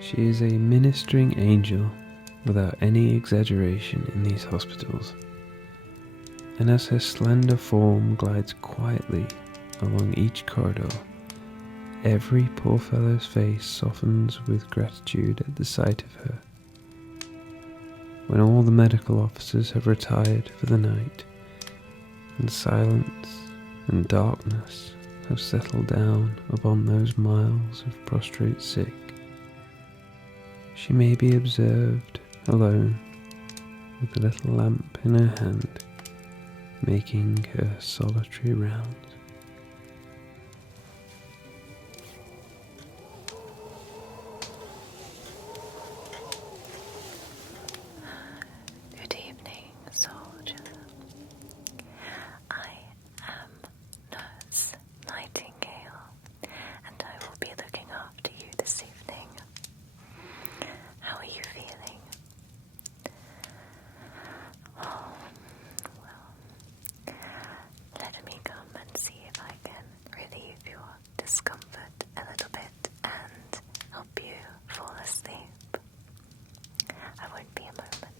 She is a ministering angel without any exaggeration in these hospitals, and as her slender form glides quietly along each corridor, every poor fellow's face softens with gratitude at the sight of her. When all the medical officers have retired for the night, and silence and darkness have settled down upon those miles of prostrate sick, she may be observed alone with a little lamp in her hand, making her solitary rounds. Good evening, soldier. I am Nurse Nightingale, and I will be looking after you this evening. How are you feeling? Oh, well, let me come and see if I can relieve your discomfort a little bit and help you fall asleep. I won't be a moment.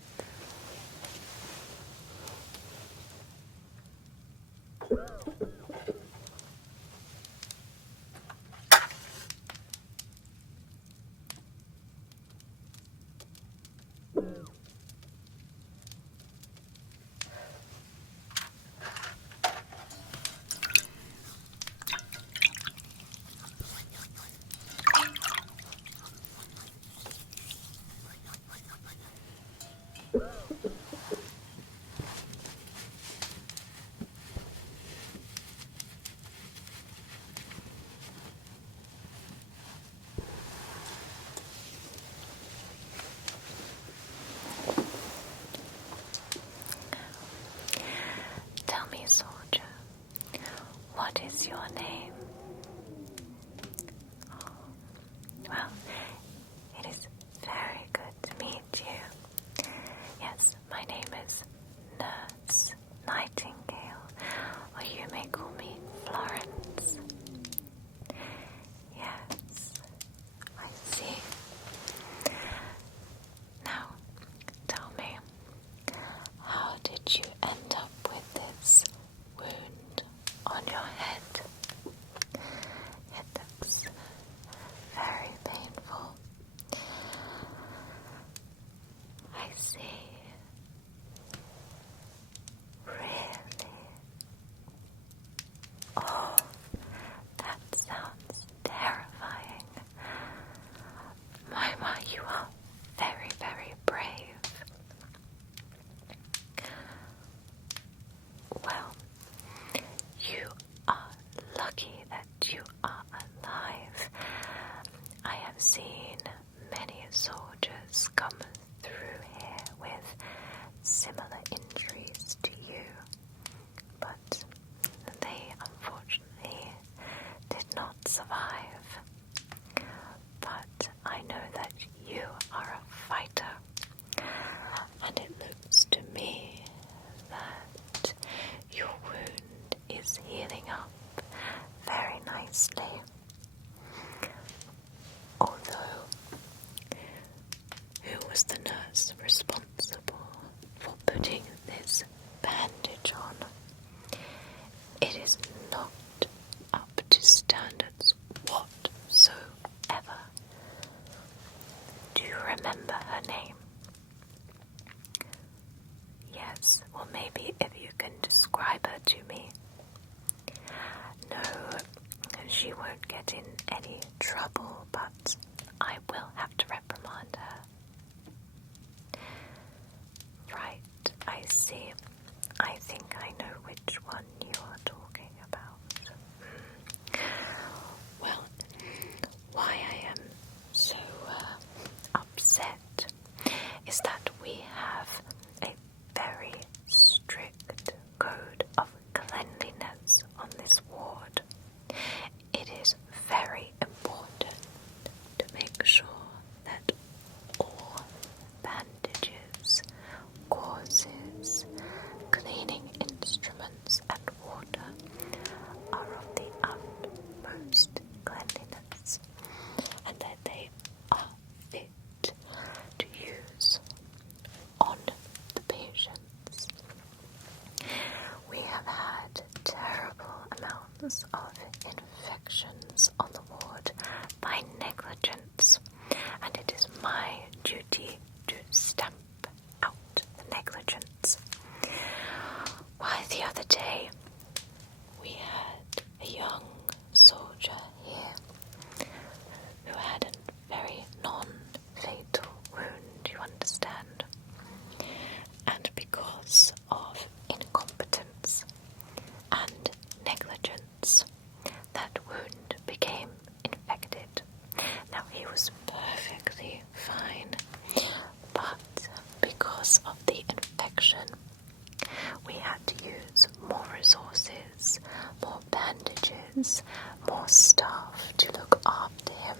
Tell me, soldier, what is your name? Well, it is very good to meet you. Yes, my name is Nurse Nightingale, or you may call me Florence. Yes, I see. Now, tell me, how did you end up with this wound on your head? It looks very painful. I see. Really? Oh, that sounds terrifying. My, you are very, very brave. Well, you are lucky that you are alive. I have seen many soldiers come through here with similar injuries to you, but they unfortunately did not survive. But I know that you are a fighter, and it looks to me that your wound is healing up very nicely. Although, who was the nurse responsible for putting this bandage on? It is not up to standards whatsoever. Do you remember her name? Yes, well maybe if you can describe her to me. No, she won't get in any trouble, but I will have to reprimand her. Right, I see. I think I know which one you are talking about. Well, why I am so upset is that we have a very strict code of cleanliness on this ward. It is very important to make sure that all bandages, gauzes, cleaning instruments and water because of infections on the ward by negligence, and it is my duty to stamp out the negligence. Why, the other day we had a young soldier here who had a very non-fatal wound, you understand, and because of incompetence and negligence, that wound became infected. Now, he was perfectly fine, but because of the infection, we had to use more resources, more bandages, more staff to look after him,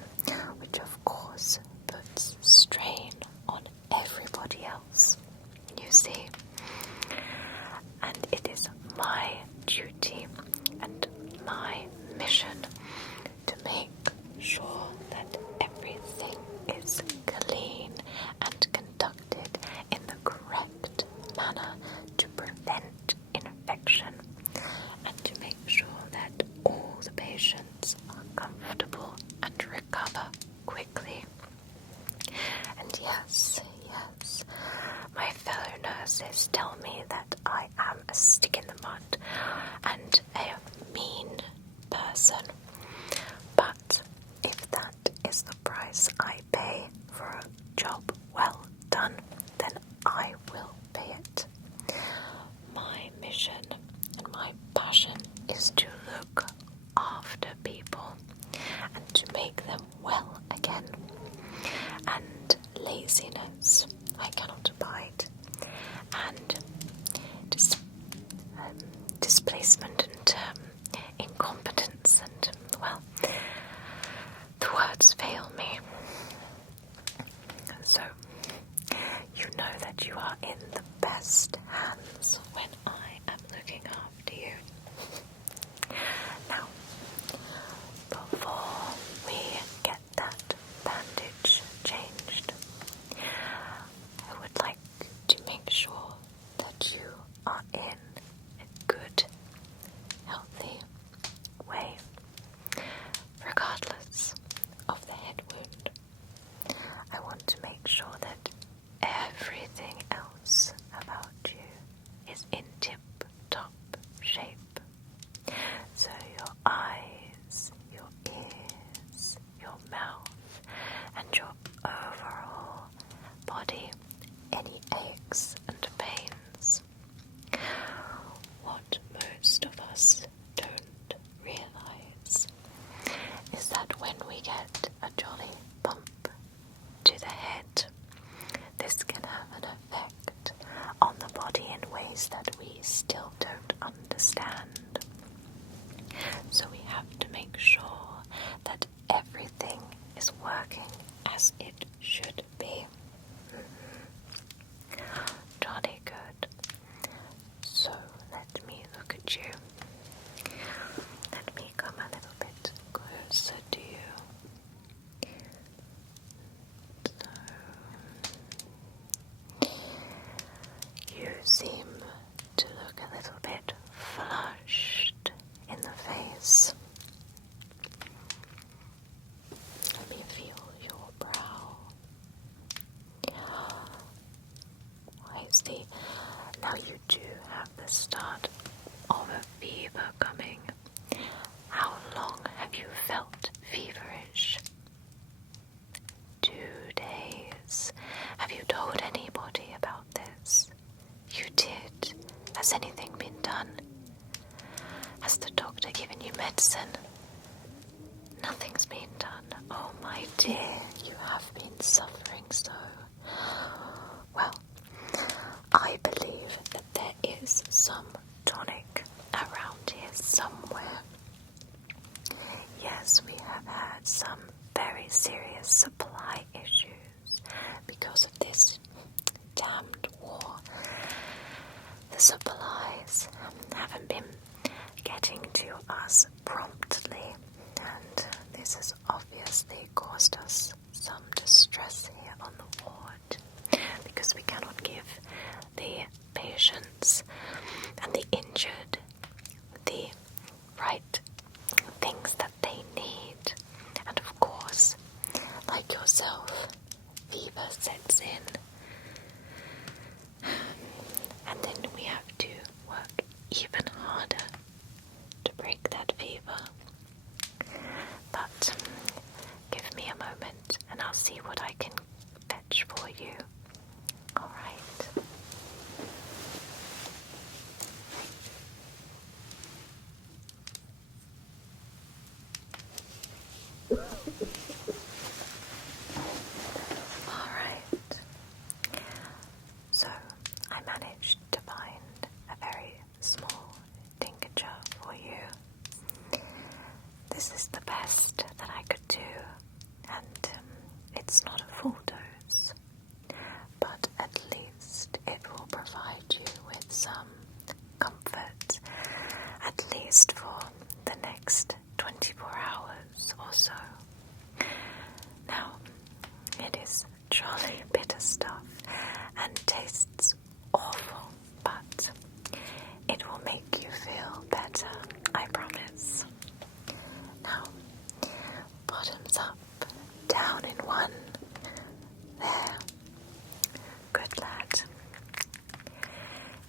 which of course puts strain on everybody else, you see. And it is my duty and my mission to make sure that everything is clean and conducted in the correct manner to prevent infection and to make sure that all the patients are comfortable and recover quickly. And yes, my fellow nurses tell me that I am a stick in the mud and a mean person. But if that is the price I pay for a job well done, then I will pay it. My mission and my passion is to look after people and to make them well again. And laziness I cannot abide, and displacement and incompetence and, well, the words fail me. So you know that you are in the best hands when I am looking after you. Now, before we get that bandage changed, I would like to make sure that you are in a good, healthy way, regardless of the head wound. I want to make sure that everything else about you is in tip-top shape. So your eyes, your ears, your mouth, and your overall body, any aches and pains. What most of us don't realize is that when we get a jolly bump to the head, this can have an effect on the body in ways that we still don't understand. So we have to make sure that everything is working as it should be. Jolly good. So let me look at you. Let me come a little bit closer to you. So, you seem to look a little bit flushed in the face. Let me feel your brow. I see. Now you do have the start of a fever coming. How long have you felt feverish? 2 days. Have you told anybody about this? You did. Has anything been done? Has the doctor given you medicine? Nothing's been done. Oh my dear, you have been suffering so. Well, I believe that there is some tonic around here somewhere. Yes, we have had some very serious supply issues because of this damned war. The supplies haven't been getting to us promptly, and this has obviously caused us some distress here on the ward, because we cannot give the patients and the injured the right this is the best that I could do, and it's not a full dose, but at least it will provide you with some comfort, at least for the next 24 hours or so. Now, it is jolly bitter stuff and tastes awful, but it will make you feel better, I promise. Now, bottoms up, down in one. There. Good lad.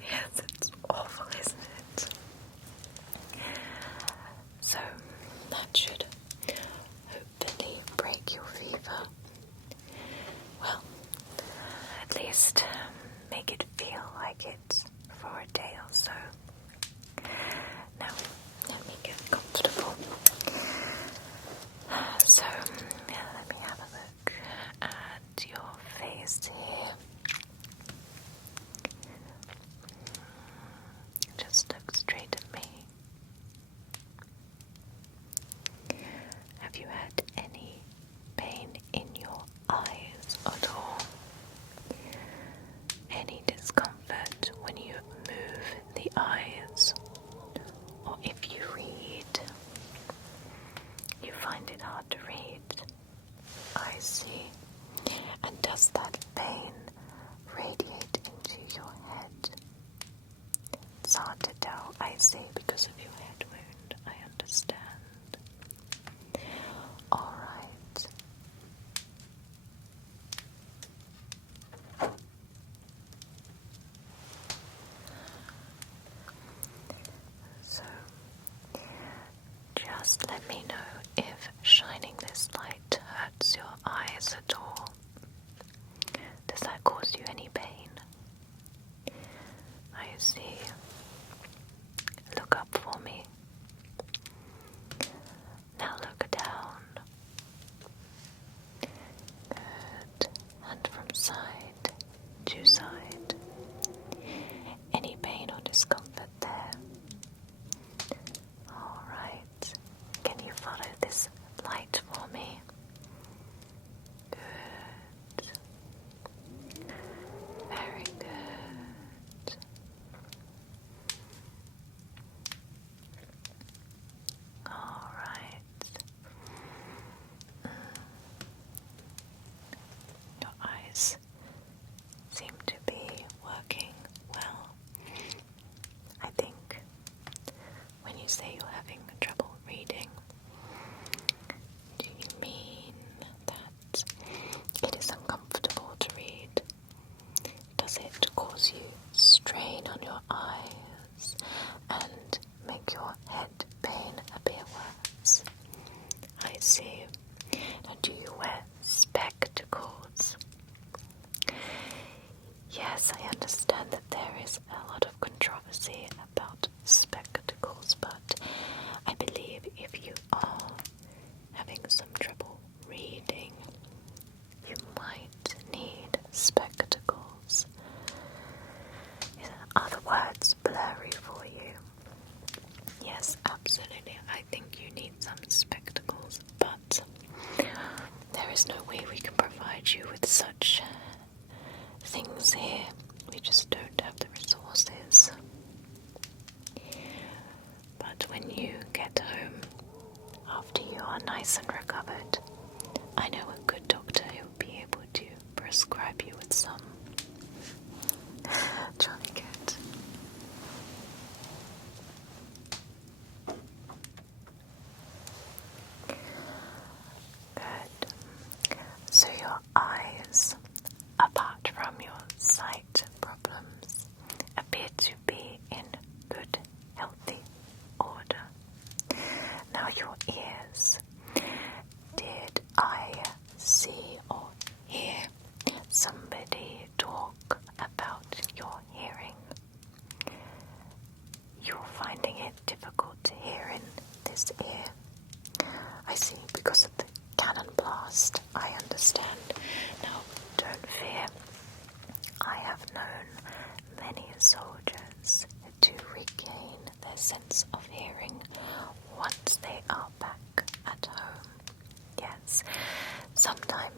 Yes, it's awful, isn't it? So, that should hopefully break your fever. Well, at least make it feel like it for a day or so. Now, let me get comfortable. So, let me have a look at your face here. Just look straight at me. Have you had any pain in your eyes at all? Any discomfort when you move the eyes? Or if you read, you find it hard to read? I see. And does that pain radiate into your head? It's hard to tell, I see, because of your head wound. I understand. All right. So, just let me know if shining this light hurts your eyes at all. Does that cause you any pain? I see. Look up for me. Now look down. Good. And from side to side. Any pain or discomfort there? All right. Can you follow this light for me? Good. Very good. All right. Your eyes seem to be working well. I think when you say you're having trouble reading, do you mean that it is uncomfortable to read? Does it cause you strain on your eyes and make your head pain appear worse? I see. Now, do you wear spectacles? Yes, I understand that there is a lot of controversy about spectacles, but I believe if you are having some trouble reading, you might need spectacles. Are the words blurry for you? Yes, absolutely. I think you need some spectacles, but there is no way we can provide you with such things here. We just don't have the resources. But when you get home, after you are nice and recovered, I know a good doctor who will be able to prescribe you with some. Jolly good. Good. So your eyes, apart from your sight problems, appear to be in good, healthy order. Now your ears. Did I see or hear somebody talk about your hearing?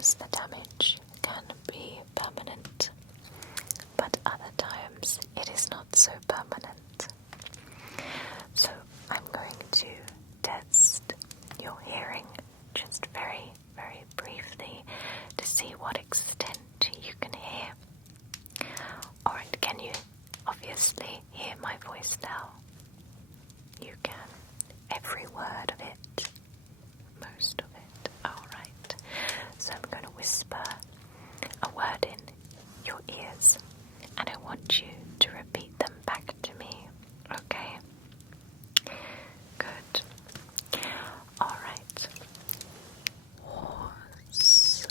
times the damage can be permanent, but other times it is not so permanent. So I'm going to test your hearing just very, very briefly to see what extent you can hear. Alright, can you obviously hear my voice now? You can. Every word of it. Most of it. Alright. So I'm going to whisper a word in your ears, and I want you to repeat them back to me. Okay? Good. Alright. Horse.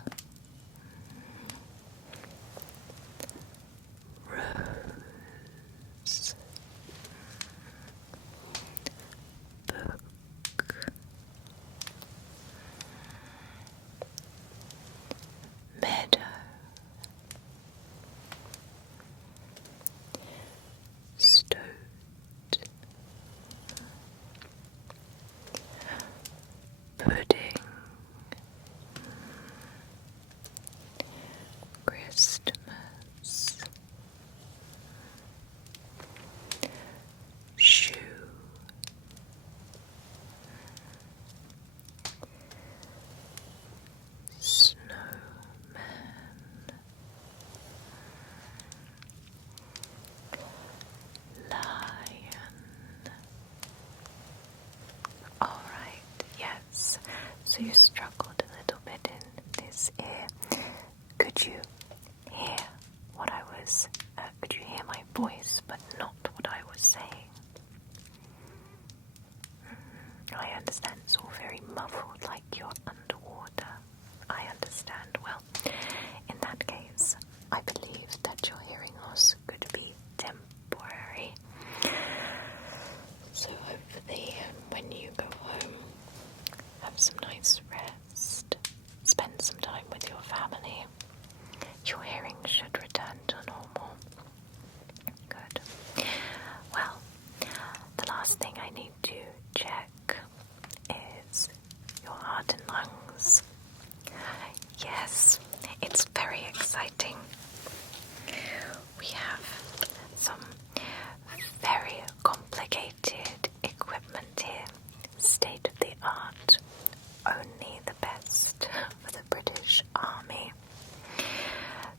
Rose. Book. Meadow. Stoat. Pudding. Christmas. Shoe. Snowman. Lion. Alright, yes. So you struggled a little bit in this ear. Could you hear what I was, could you hear my voice but not what I was saying? I understand it's all very muffled, like you're underwater. I understand. Well, in that case, I believe that your hearing loss could be temporary. So hopefully when you go home, have some nice rest, spend some time with your family, your hearing should return to normal. Good. Well, the last thing I need to check is your heart and lungs. Yes, it's very exciting. We have some very complicated equipment here, state of the art, only the best for the British Army.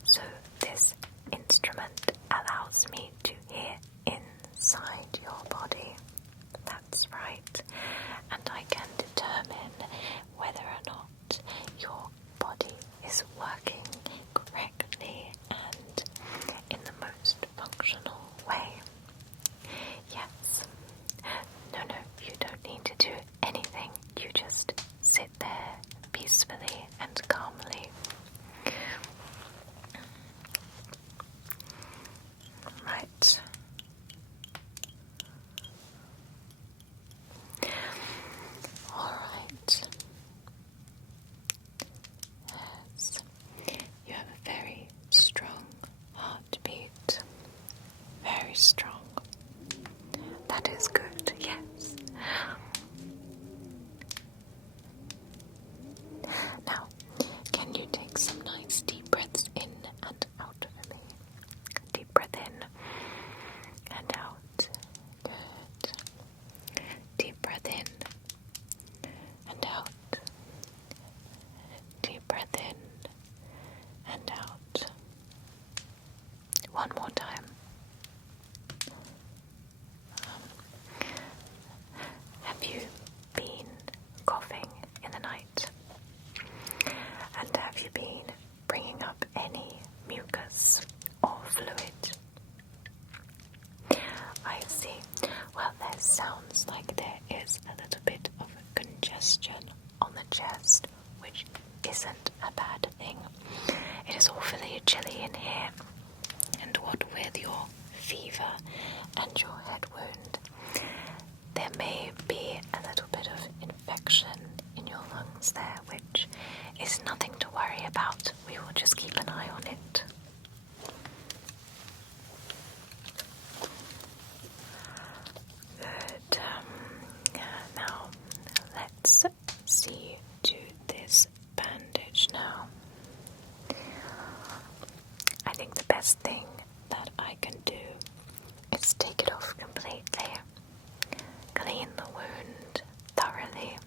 So this instrument allows me to hear inside your body. That's right. And I can determine whether or not your body is working correctly and in the most functional way. Yes. No, you don't need to do anything. You just sit there peacefully and calmly. Right. Alright. Yes. You have a very strong heartbeat. Very strong. That is good, yes. Now, can you take some nice deep breaths in and out for me? Deep breath in and out. Good. Deep breath in and out. Deep breath in and out. One more time. Have you been coughing in the night? And have you been bringing up any mucus or fluid? I see. Well, there sounds like there is a little bit of congestion on the chest, which isn't a bad thing. It is awfully chilly in here, and what with your fever and your head wound, there may be a little bit of infection in your lungs there, which is nothing to worry about. We will just keep an eye on it. Good. Now, let's see to this bandage now. best thing that I can do is take it off completely, clean the wound thoroughly,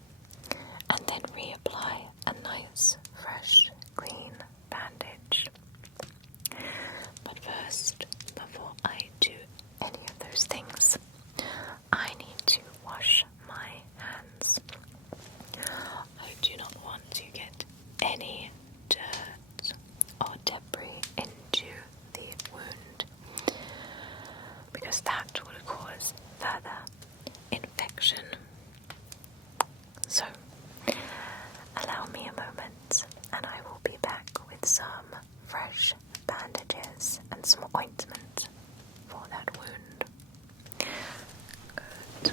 and then reapply a nice, fresh, clean bandage. But first, before I do any of those things, I need to wash my hands. I do not want to get any dirt or debris into the wound, because that would cause further infection. So, allow me a moment and I will be back with some fresh bandages and some ointment for that wound. Good.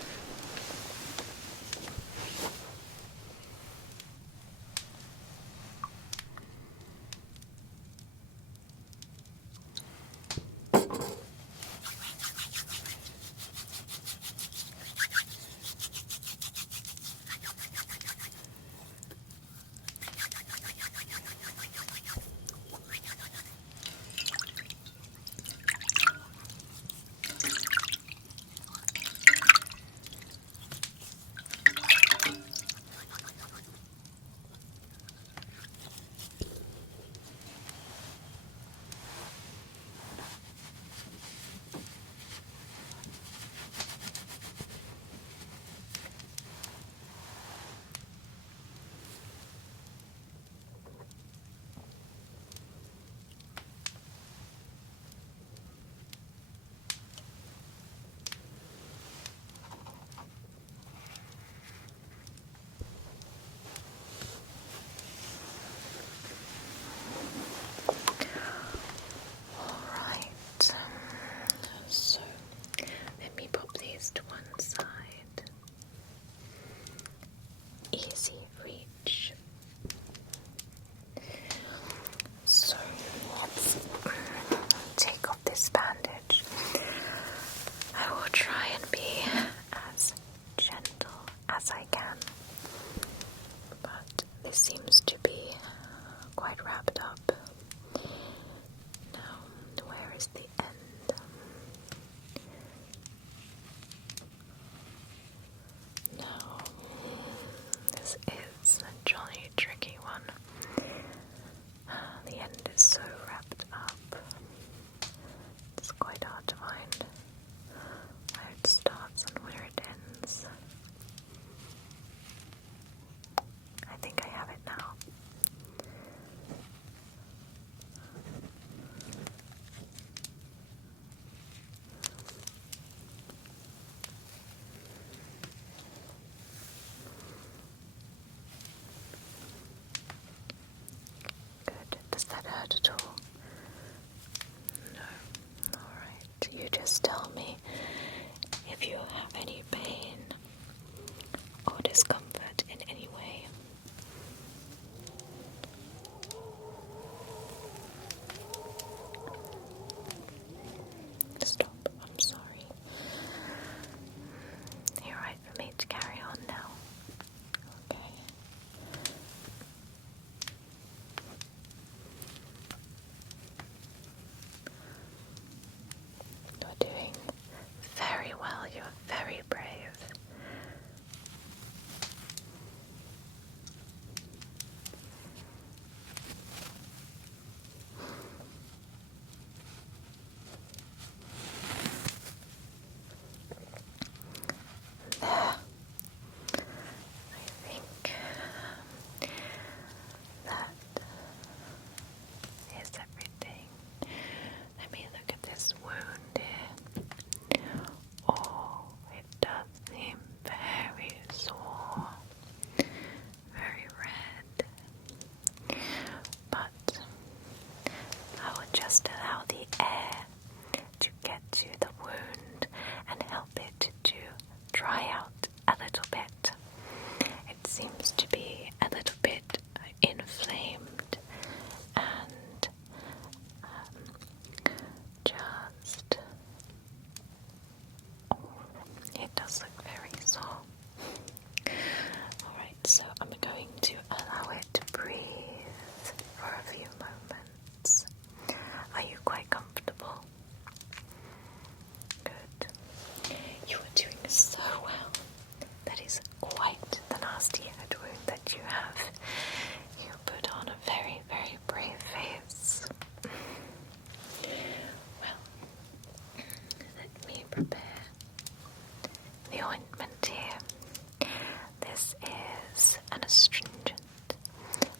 astringent,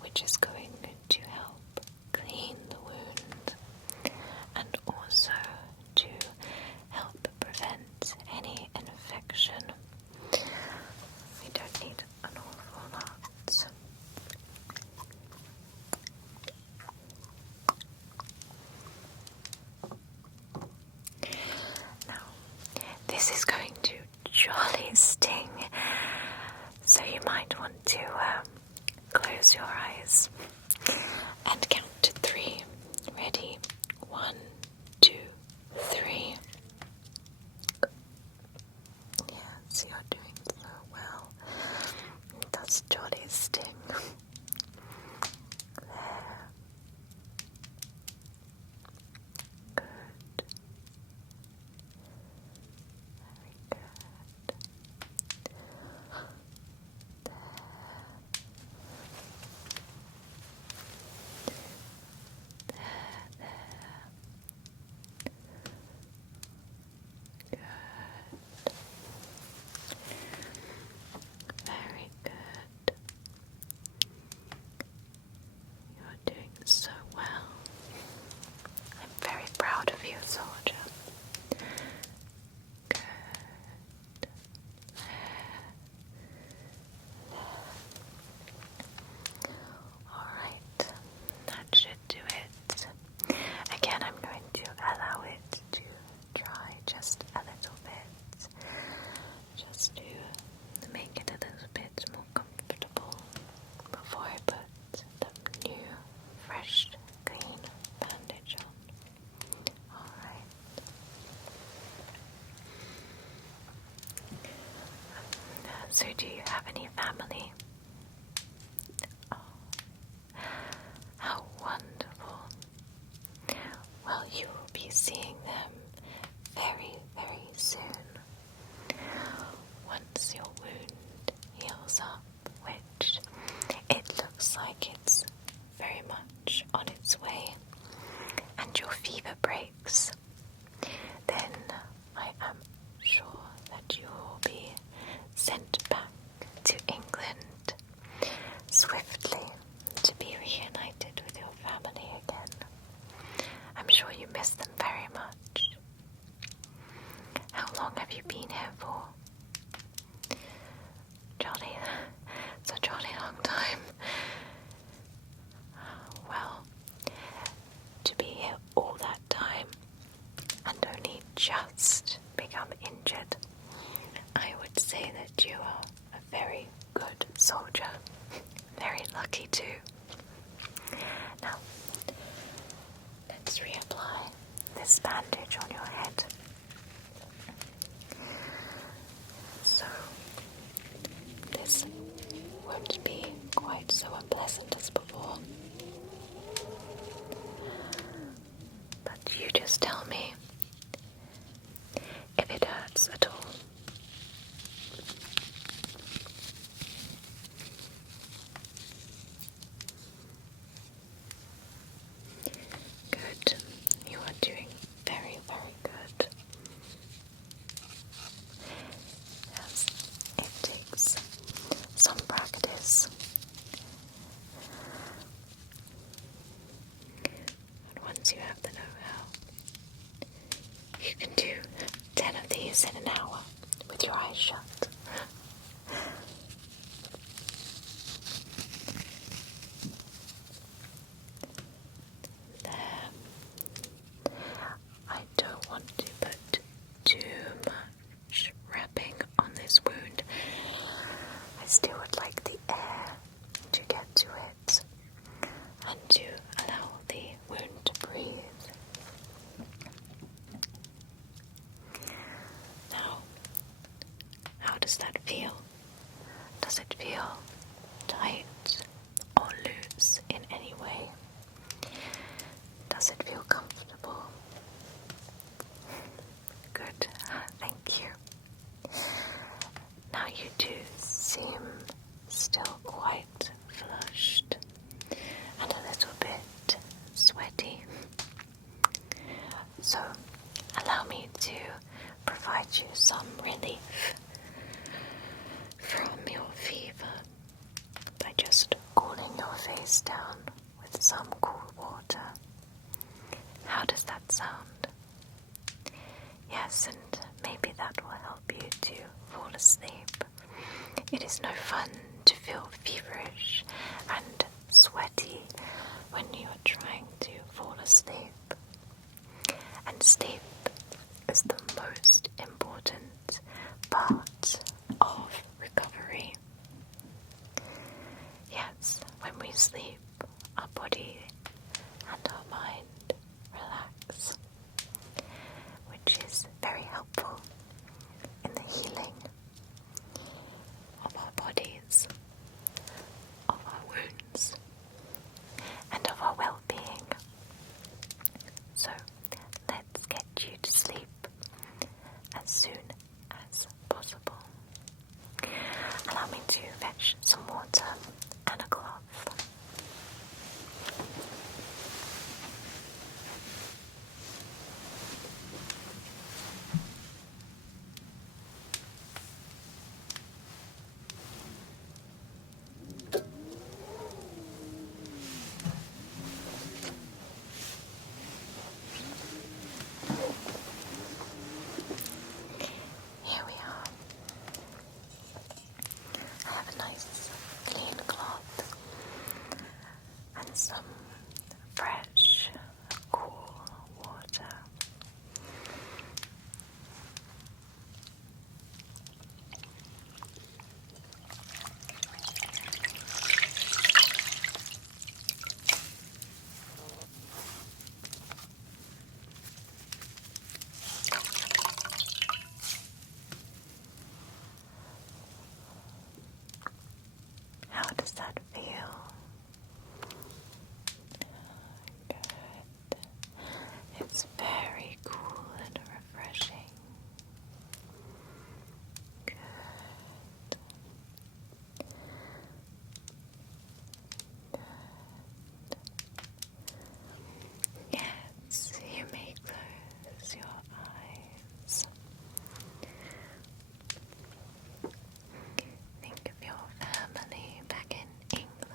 which is going to help clean the wound and also to help prevent any infection. We don't need an awful lot. Now, this is going to jolly sting, so you might want to close your eyes and count to 3. Ready? 1, 2, 3. Yes, you're doing so well. It does jolly sting. There. Good. Very good. There. Very good. You're doing so well. I'm very proud of you, soldier. Good. Alright, that should do it. Again, I'm going to allow it to dry just a little bit, just to make it a little bit more comfortable before I put the new, fresh, clean bandage on. Alright. So do you have any family? Oh, how wonderful. Well, you will be seeing them very, very soon. Once your wound heals up, which it looks like it's very much on its way, and your fever breaks, then I am sure that you will be sent back to England swiftly to be reunited with your family again. I'm sure you miss them very much. How long have you been here for? Jolly, it's a jolly long time. Well, to be here all that time and only just become injured, I would say that you are a very good soldier. Very lucky too. Now, let's reapply this bandage on your head. So, this won't be quite so unpleasant as before. But you just tell me if it hurts at all. Good. You are doing very, very good. Yes, it takes some practice. your face down with some cool water. How does that sound? Yes, and maybe that will help you to fall asleep. It is no fun to feel feverish and sweaty when you are trying to fall asleep. And sleep is the most important part of recovery. Yes, when we sleep, our body and our mind relax, which is very helpful in the healing of our bodies, of our wounds, and of our well-being. So let's get you to sleep as soon as possible. Allow me to fetch some water and a cloth. Here we are. I have a nice clean cloth and some fresh, cool water. How does that feel? Good. It's very cool and refreshing. Good. Yes, you may close your eyes. Think of your family back in England.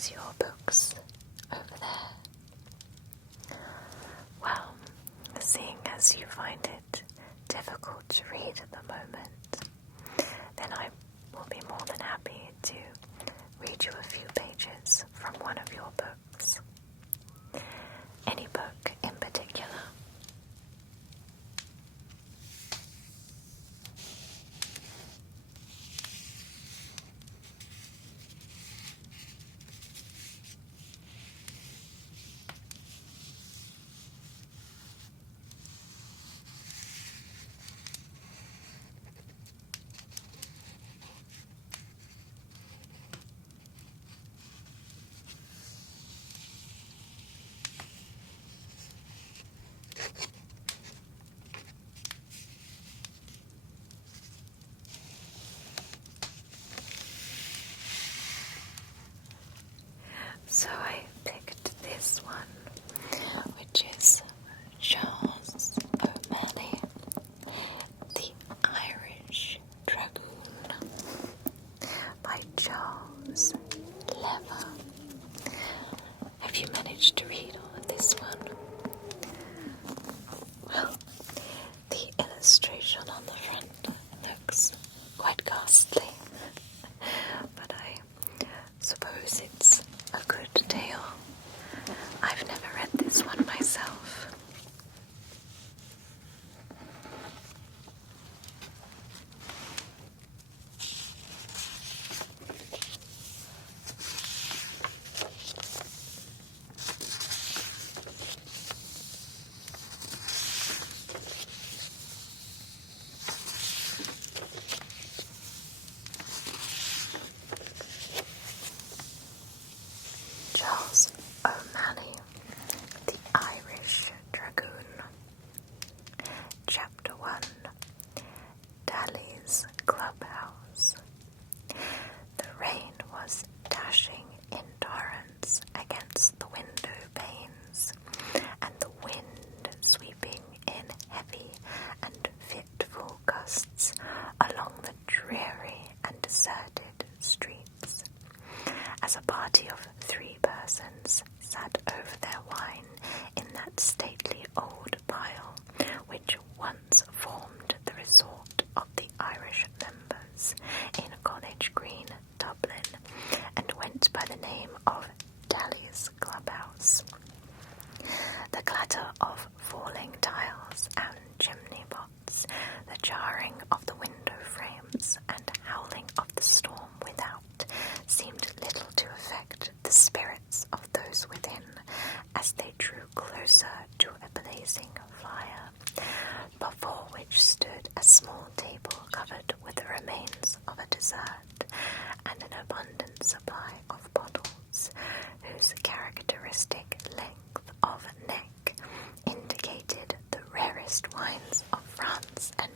is your books over there? Well, seeing as you find it difficult to read at the moment, then I will be more than happy to read you a few pages from one of your books. Any book in particular? So I picked this one, which is Charles O'Malley, The Irish Dragoon, by Charles Lever. Have you managed to read all of this one? Well, the illustration on the front looks quite ghastly, but I suppose it's a good tale. I've never read this one myself. Charles O'Malley, The Irish Dragoon. Chapter 1, Daly's Clubhouse. The rain was dashing in torrents against the window panes, and the wind sweeping in heavy and fitful gusts along the dreary and deserted streets. As a party of 3 persons sat over their wine in that stately old pile which once formed the resort of the Irish members in College Green, Dublin, and went by the name of Daly's Clubhouse. The clatter of falling tiles and chimney pots, the jarring of the window frames, and howling of the storm without seemed little to affect the spirits of those within as they drew closer to a blazing fire, before which stood a small table covered with the remains of a dessert and an abundant supply of bottles, whose characteristic length of neck indicated the rarest wines of France and